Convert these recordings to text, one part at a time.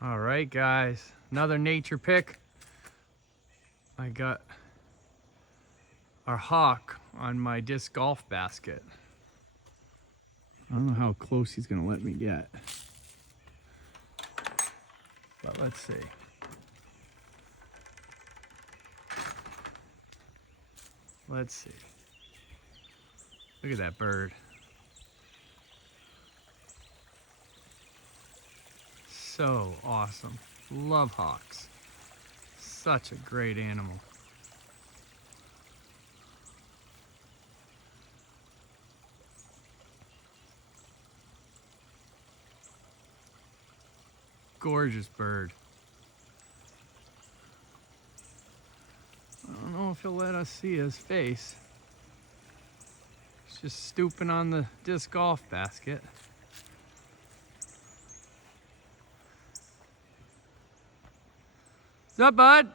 All right, guys, another nature pick. I got our hawk on my disc golf basket. I don't know how close he's gonna let me get, but let's see. Let's see. Look at that bird. So awesome. Love hawks. Such a great animal. Gorgeous bird. I don't know if he'll let us see his face. He's just stooping on the disc golf basket. What's up, bud?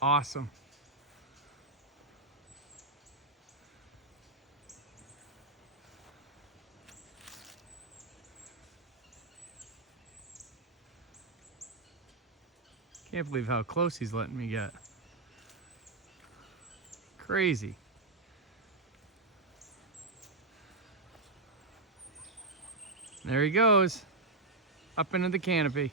Awesome. Can't believe how close he's letting me get. Crazy. There he goes, up into the canopy.